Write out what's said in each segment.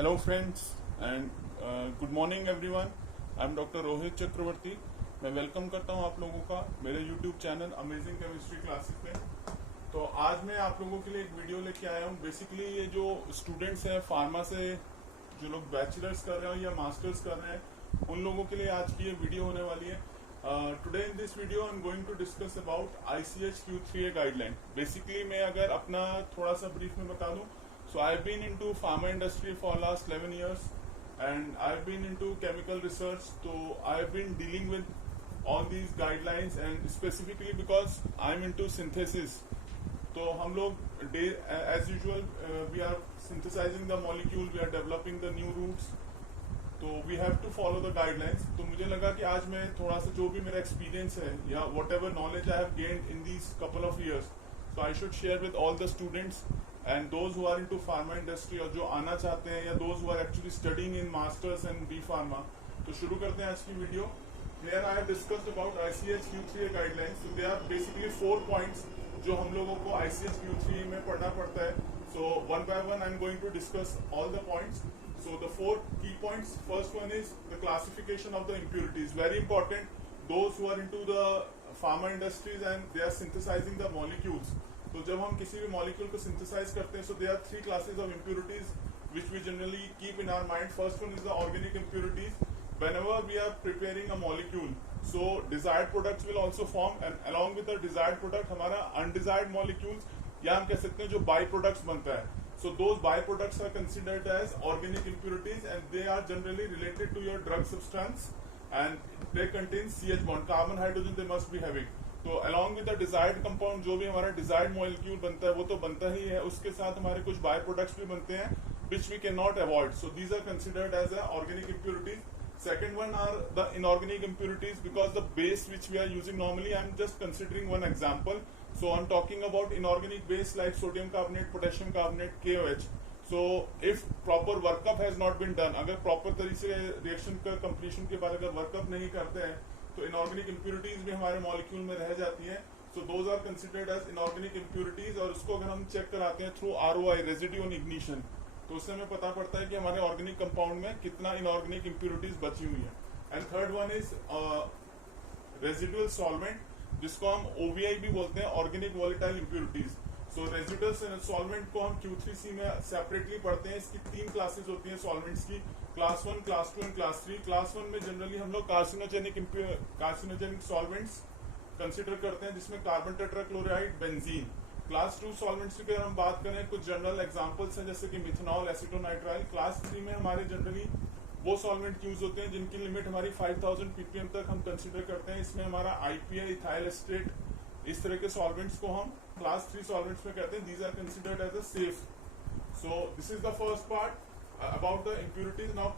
Hello friends and good morning everyone. I am doctor Rohit Chakravarti. मैं welcome करता हूं आप लोगों का मेरे YouTube channel amazing chemistry classes में। तो आज मैं आप लोगों के लिए एक वीडियो लेके आया हूं। बेसिकली ये जो स्टूडेंट्स हैं फार्मा से, जो लोग बैचलर्स कर रहे हैं या मास्टर्स कर रहे हैं, उन लोगों के लिए आज की ये वीडियो होने वाली है। Today in this video I am going to discuss about ICH Q3A guideline. Basically मैं अगर अपना थोड़ा सा ब्रीफ में बता दूं, so I've been into pharma industry for last 11 years and I've been into chemical research, so I've been dealing with all these guidelines and specifically because I'm into synthesis. तो हम लोग as usual we are synthesizing the molecule, we are developing the new routes, तो we have to follow the guidelines. तो मुझे लगा कि आज मैं थोड़ा सा जो भी मेरा एक्सपीरियंस है या whatever knowledge I have gained in these couple of years, so I should share with all the students and those who are into pharma industry, और जो आना चाहते हैं या those who are actually studying in masters and B pharma. तो शुरू करते हैं आज की video. Here I have discussed about ICH Q3A guidelines. So they are basically 4 points जो हम लोगों को ICH Q3 में पढ़ना पड़ता है। So one by one I am going to discuss all the points. So the 4 key points. First one is the classification of the impurities. Very important. Those who are into the pharma industries and they are synthesizing the molecules. तो जब हम किसी भी molecule को synthesize करते हैं, so there are 3 classes of impurities which we generally keep in our mind. First one is the organic impurities. Whenever we are preparing a molecule, so desired products will also form, and along with the desired product हमारा undesired molecules या हम कह सकते हैं जो by products बनता है. So those byproducts are considered as organic impurities and they are generally related to your drug substance and they contain CH bond, carbon hydrogen they must be having. तो along with the desired compound जो भी हमारा desired molecule बनता है वो तो बनता ही है, उसके साथ हमारे कुछ byproducts भी बनते हैं which we cannot avoid. So these are considered as organic impurities. Second one are the inorganic impurities, because the base which we are using normally, I am just considering one example. So I'm talking about inorganic base like sodium carbonate, potassium carbonate, KOH. So if proper workup has not been done, अगर proper तरीके से reaction का completion के बाद अगर workup नहीं करते हैं तो inorganic impurities भी हमारे molecule में रह जाती हैं. So those are considered as inorganic impurities, और उसको अगर हम check कराते हैं through ROI, residue on ignition, तो उससे हमें पता पड़ता है कि हमारे ऑर्गेनिक कंपाउंड में कितना इनऑर्गेनिक इंप्योरिटीज बची हुई है. And third one is residual solvent, जिसको हम OVI भी बोलते हैं, ऑर्गेनिक वॉलेटाइल इंप्योरिटीज. सो रेजिडुअल सॉल्वेंट को हम Q3C में सेपरेटली पढ़ते हैं. इसकी 3 क्लासेस होती हैं सॉल्वेंट्स की, class 1, class 2 and class 3. Class 1 में जनरली हम लोग कार्सिनोजेनिक सॉल्वेंट्स कंसिडर करते हैं, जिसमें carbon tetrachloride, benzene. Class 2 solvents की अगर हम बात करें, कुछ जनरल एग्जांपल्स हैं जैसे कि मिथेनॉल, एसीटोनाइट्राइल. क्लास 3 में हमारे जनरली वो सॉल्वेंट यूज होते हैं जिनकी लिमिट हमारी 5000 ppm तक हम कंसीडर करते हैं. इसमें हमारा IPA, इथाइल एस्टेट, इस तरह के सॉल्वेंट्स को हम क्लास 3 सॉल्वेंट्स में कहते हैं. These are considered as a safe. So this is the first part about the impurities. Now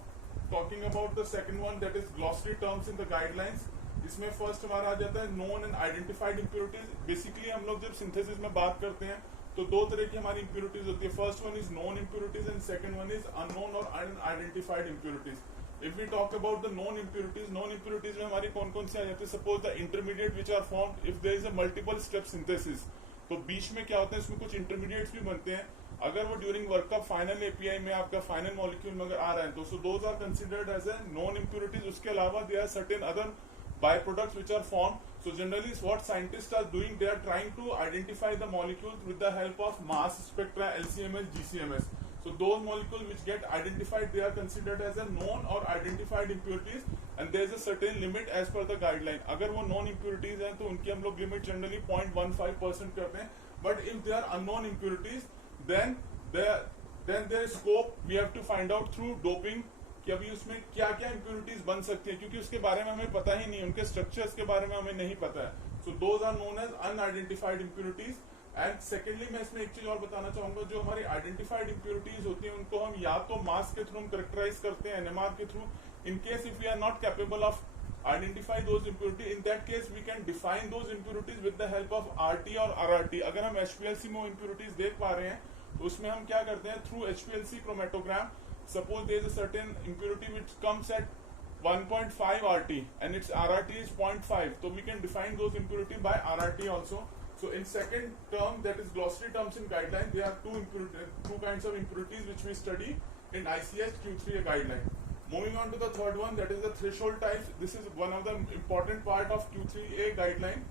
talking about the second one, that is glossary terms in the guidelines. इसमें first हमारा आ जाता है known and identified impurities. Basically हम लोग जब synthesis में बात करते हैं तो 2 तरह की हमारी इम्प्योरिटीज होती है. First one is known impurities and second one is unknown और unidentified impurities. If we talk about the known impurities में हमारी कौन कौन सी आ जाती है? Suppose the intermediate which are formed if there is a multiple step synthesis. तो बीच में क्या होता है, इसमें कुछ इंटरमीडिएट्स भी बनते हैं. अगर वो ड्यूरिंग वर्कअप फाइनल API में आपका फाइनल मॉलिक्यूल में अगर आ रहा है तो so those are considered as a known impurities. उसके अलावा they are certain other byproducts which are formed. So generally what scientists are doing, they are trying to identify the molecules with the help of mass spectra, LCMS, GCMS. So those molecules which get identified, they are considered as a known or identified impurities, and there is a certain limit as per the guideline. अगर वो known impurities हैं तो उनकी हम लोग limit generally 0.15% करते हैं. But if they are unknown impurities, then their scope we have to find out through doping, कि अभी उसमें क्या क्या इंप्योरिटीज बन सकती है, क्योंकि उसके बारे में हमें पता ही नहीं, उनके स्ट्रक्चर्स के बारे में हमें नहीं पता है. So those are known as unidentified impurities. And secondly मैं इसमें एक चीज और बताना चाहूंगा, जो हमारी आइडेंटिफाइड इंप्योरिटीज होती है उनको हम या तो मास के थ्रू हम करेक्टराइज करते हैं, NMR के through. In case if we are not capable of identify those impurity, in that case we can define those impurities with the help of RT और RRT. अगर हम HPLC में इंप्योरिटीज देख पा रहे हैं तो उसमें हम क्या करते हैं, through HPLC chromatogram. Suppose there is a certain impurity which comes at 1.5 RT and its RRT is 0.5, so we can define those impurity by RRT also. So in second term, that is glossary terms in guideline, there are two kinds of impurities which we study. in ICH Q3A guideline. Moving on to the third one, that is the threshold types. This is one of the important part of Q3A guideline.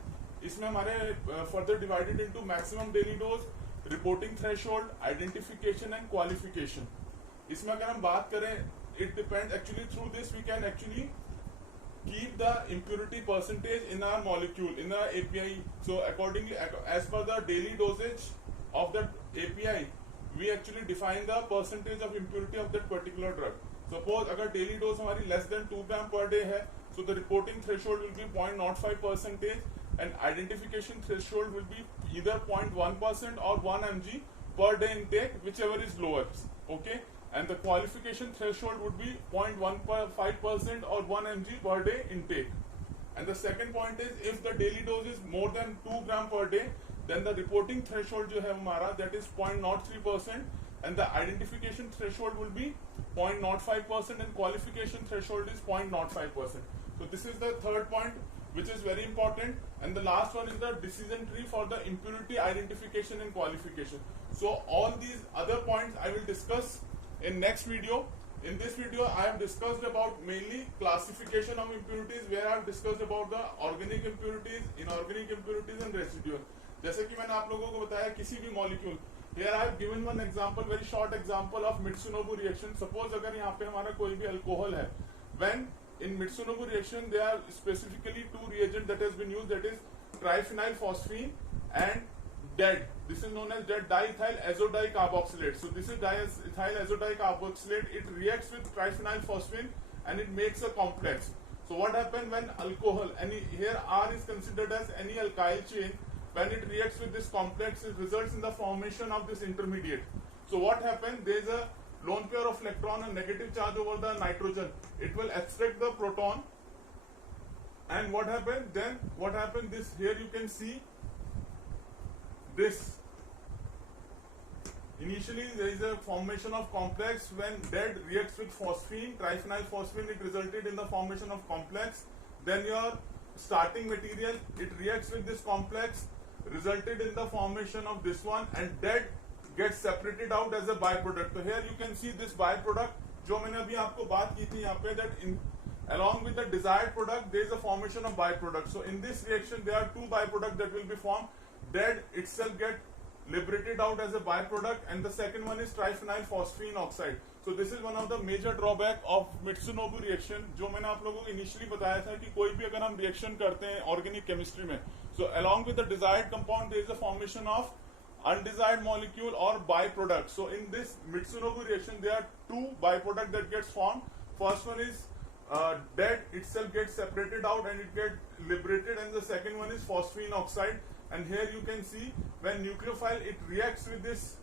इसमें हमारे further divided into maximum daily dose, reporting threshold, identification and qualification. इसमें अगर हम बात करें, it depends actually through this we can actually keep the impurity percentage in our molecule, in our API. So accordingly, as per the daily dosage of that API, we actually define the percentage of impurity of that particular drug. Suppose अगर daily dose हमारी less than 2 gram per day है, so the reporting threshold will be 0.05% and identification threshold will be either 0.1% or 1 mg per day intake, whichever is lower. Okay, and the qualification threshold would be 0.15% or 1 mg per day intake. And the second point is, if the daily dose is more than 2 gram per day, then the reporting threshold जो है हमारा, that is 0.03%, and the identification threshold will be 0.05% and qualification threshold is 0.05%. So this is the third point, which is very important. And the last one is the decision tree for the impurity identification and qualification. So all these other points I will discuss in next video. In this video I have discussed about mainly classification of impurities, where I have discussed about the organic impurities, inorganic impurities and residual. जैसे कि मैंने आप लोगों को बताया किसी भी molecule, here I have given one example, very short example of Mitsunobu reaction. Suppose अगर यहाँ पे हमारा कोई भी अल्कोहल है, when in Mitsunobu reaction there are specifically two reagents that has been used, that is triphenyl phosphine and DED. This is known as DED, diethyl azodicarboxylate. So this is diethyl azodicarboxylate. It reacts with triphenyl phosphine and it makes a complex. So what happens when alcohol, here R is considered as any alkyl chain, when it reacts with this complex, it results in the formation of this intermediate. So what happens? There is a lone pair of electron and negative charge over the nitrogen. It will extract the proton. And what happens? Then what happens? This here you can see this. Initially there is a formation of complex. When DED reacts with phosphine, triphenyl phosphine, it resulted in the formation of complex. Then your starting material, it reacts with this complex, resulted in the formation of this one, and DED gets separated out as a byproduct. So here you can see this byproduct जो मैंने अभी आपको बात की थी यहाँ पे, that in along with the desired product there is a formation of byproduct. So in this reaction there are two byproducts that will be formed. DED itself get liberated out as a byproduct, and the second one is triphenyl phosphine oxide. So this is one of the major drawback of Mitsunobu reaction, जो मैंने आप लोगों को initially बताया था कि कोई भी अगर हम reaction करते हैं organic chemistry में, so along with the desired compound there is a formation of undesired molecule or byproduct. So in this Mitsunobu reaction there are two byproducts that gets formed. First one is DED itself gets separated out and it gets liberated, and the second one is phosphine oxide. And here you can see when nucleophile it reacts with this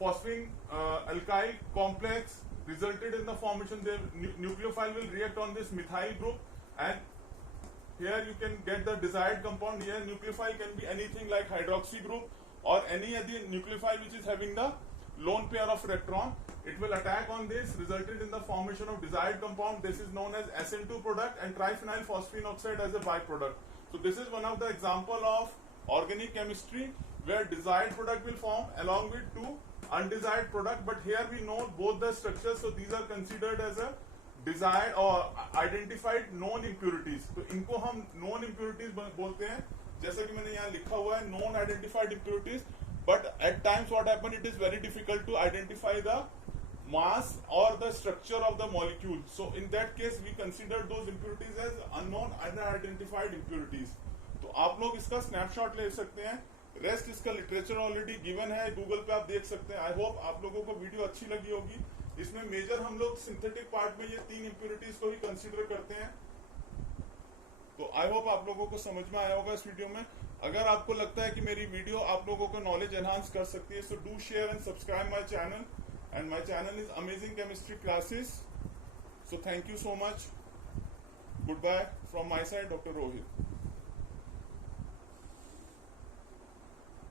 phosphine alkyl complex, resulted in the formation, the nucleophile will react on this methyl group, and here you can get the desired compound. Here nucleophile can be anything like hydroxy group or any other nucleophile which is having the lone pair of electron. It will attack on this, resulted in the formation of desired compound. This is known as SN2 product, and triphenyl phosphine oxide as a byproduct. So this is one of the example of organic chemistry where desired product will form along with two undesired product. But here we know both the structures, so these are considered as a desired or identified known impurities. तो इनको हम known impurities बोलते हैं, जैसा कि मैंने यहाँ लिखा हुआ है known identified impurities. But at times what happen, it is very difficult to identify the mass or the structure of the molecule. So in that case we consider those impurities as unknown unidentified impurities. तो आप लोग इसका snapshot ले सकते हैं. Rest इसका literature already given है, Google पे आप देख सकते हैं. आई होप आप लोगों को वीडियो अच्छी लगी होगी. इसमें मेजर हम लोग सिंथेटिक पार्ट में ये तीन इंप्योरिटीज को ही कंसीडर करते हैं. तो आई होप आप लोगों को समझ में आया होगा इस वीडियो में. अगर आपको लगता है कि मेरी वीडियो आप लोगों का नॉलेज एनहांस कर सकती है, so do share and subscribe my channel, and my channel is amazing chemistry classes. So thank you so much. Good bye from my side, doctor Rohit.